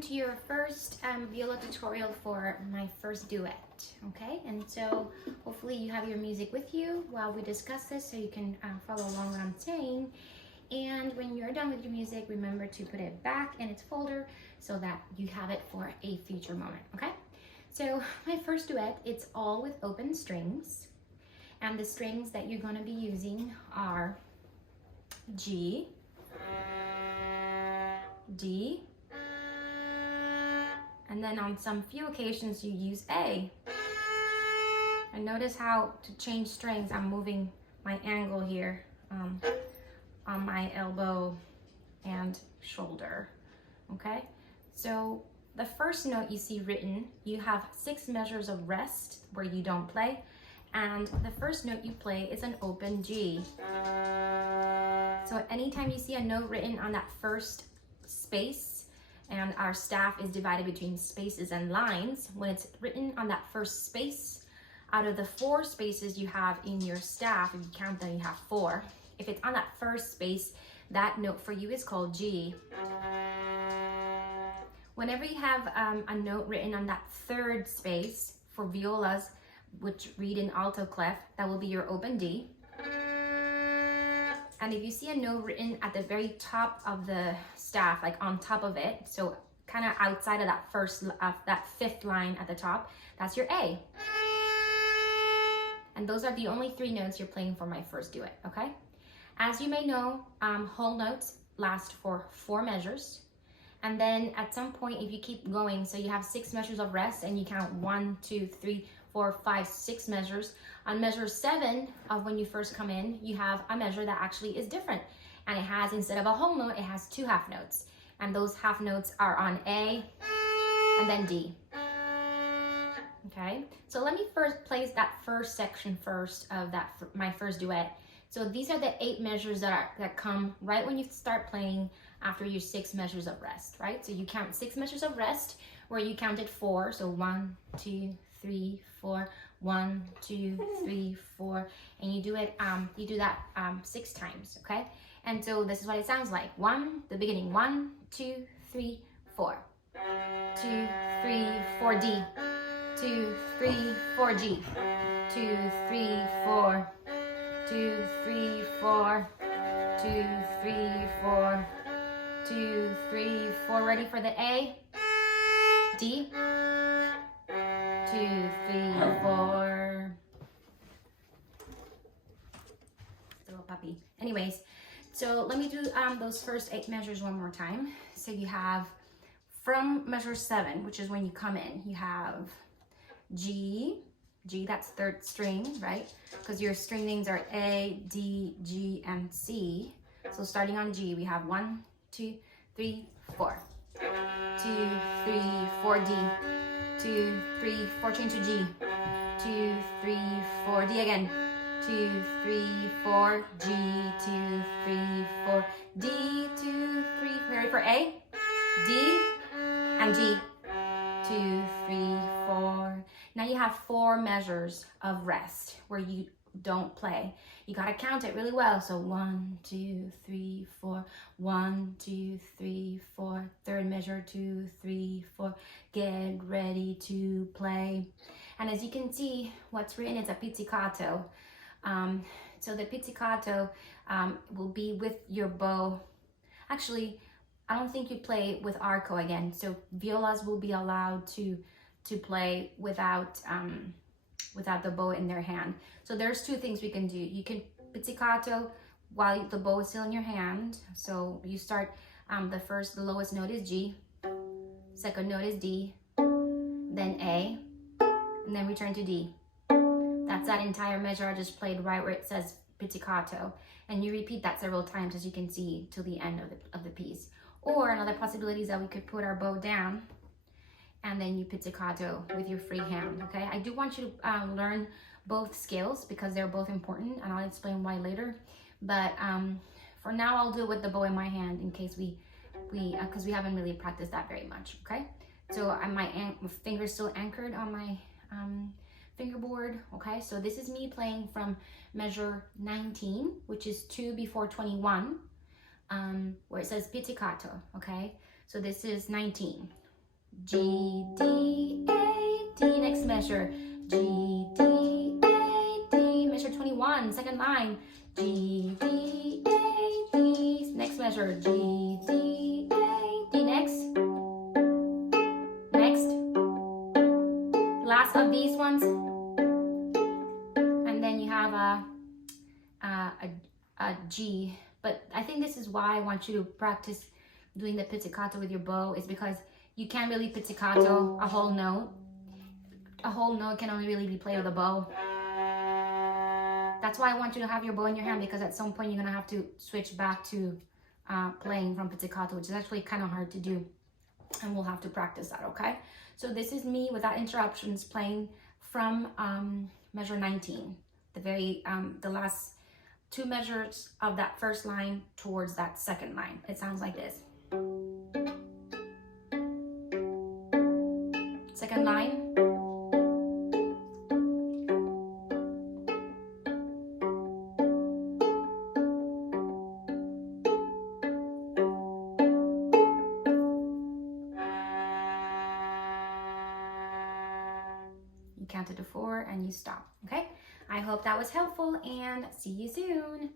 welcome to your first viola tutorial for my first duet, okay? And so hopefully you have your music with you while we discuss this so you can follow along what I'm saying. And when you're done with your music, remember to put it back in its folder so that you have it for a future moment, okay? So my first duet, it's all with open strings. And the strings that you're gonna be using are G, D, and then on some few occasions you use A. And notice how to change strings, I'm moving my angle here on my elbow and shoulder, okay? So the first note you see written, you have 6 measures of rest where you don't play, and the first note you play is an open G. So anytime you see a note written on that first space, and our staff is divided between spaces and lines, when it's written on that first space, out of the 4 spaces you have in your staff, if you count them, you have 4. If it's on that first space, that note for you is called G. Whenever you have a note written on that 3rd space for violas, which read in alto clef, that will be your open D. And if you see a note written at the very top of the staff, like on top of it, so kind of outside of that 5th line at the top, that's your A. And those are the only 3 notes you're playing for my first duet, okay? As you may know, whole notes last for 4 measures. And then at some point, if you keep going, so you have 6 measures of rest and you count 1, 2, 3, 4, 5, 6 measures. On measure 7 of when you first come in, you have a measure that actually is different. And it has, instead of a whole note, it has 2 half notes. And those half notes are on A and then D. Okay, so let me first place that first section first of my first duet. So these are the 8 measures that come right when you start playing after your 6 measures of rest, right? So you count 6 measures of rest where you counted 4. So 1, 2, 3, 4, 1, 2, 3, 4, and you do it. You do that 6 times, okay? And so this is what it sounds like. The beginning. 1, 2, 3, 4. 2, 3, 4 D. 2, 3, 4 G. 2, 3, 4. 2, 3, 4. 2, 3, 4. 2, 3, 4. Ready for the A? D. 2, 3, 4. Still a puppy. Anyways, so let me do those first 8 measures one more time. So you have from measure 7, which is when you come in, you have G, that's 3rd string, right? Because your string names are A, D, G, and C. So starting on G, we have 1, 2, 3, 4. 2, 3, 4 D. 2, 3, 4, change to G. 2, 3, 4 D again. 2, 3, 4 G. 2, 3, 4 D. 2, 3. Ready for A? D and G. 2, 3, 4. Now you have 4 measures of rest where you don't play. You gotta count it really well. So 1, 2, 3, 4. 1, 2, 3, 4. 3rd measure, 2, 3, 4. Get ready to play. And as you can see, what's written is a pizzicato. So the pizzicato will be with your bow. Actually, I don't think you play with arco again. So violas will be allowed to play without the bow in their hand. So there's 2 things we can do. You can pizzicato while the bow is still in your hand. So you start, the lowest note is G, 2nd note is D, then A, and then return to D. That's that entire measure I just played right where it says pizzicato. And you repeat that several times, as you can see, till the end of the piece. Or another possibility is that we could put our bow down and then you pizzicato with your free hand, okay? I do want you to learn both scales because they're both important, and I'll explain why later. But for now, I'll do it with the bow in my hand in case because we haven't really practiced that very much, okay? So my finger's still anchored on my fingerboard, okay? So this is me playing from measure 19, which is 2 before 21, where it says pizzicato, okay? So this is 19. G, D, A, D. Next measure, G, D, A, D. Measure 21, second line, G, D, A, D. Next measure, G, D, A, D. Next. Last of these ones. And then you have a G. But I think this is why I want you to practice doing the pizzicato with your bow, is because you can't really pizzicato a whole note. A whole note can only really be played with a bow. That's why I want you to have your bow in your hand, because at some point you're gonna have to switch back to playing from pizzicato, which is actually kind of hard to do. And we'll have to practice that, okay? So this is me without interruptions playing from measure 19, the last two measures of that first line towards that second line. It sounds like this. Second line. You counted to 4 and you stop, okay? I hope that was helpful and see you soon.